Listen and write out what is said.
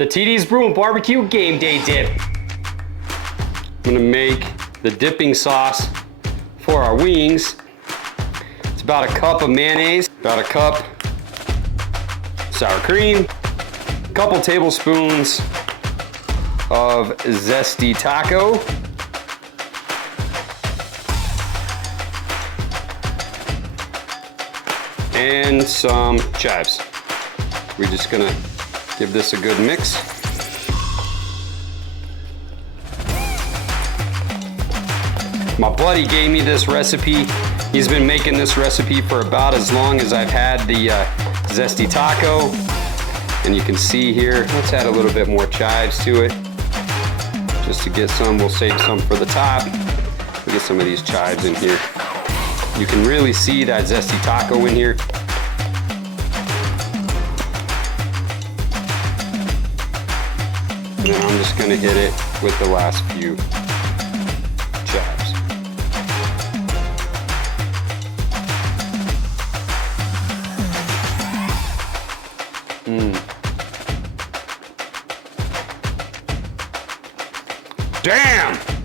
the TD's Brew and Barbecue Game Day dip. I'm gonna make the dipping sauce for our wings. It's about a cup of mayonnaise, about a cup sour cream, a couple tablespoons of Zesty Taco, and some chives. We're just gonna give this a good mix. My buddy gave me this recipe. He's been making this recipe for about as long as I've had the Zesty Taco. And you can see here, let's add a little bit more chives to it. Just to get some, we'll save some for the top. We'll get some of these chives in here. You can really see that Zesty Taco in here. And then I'm just gonna hit it with the last few chives. Damn!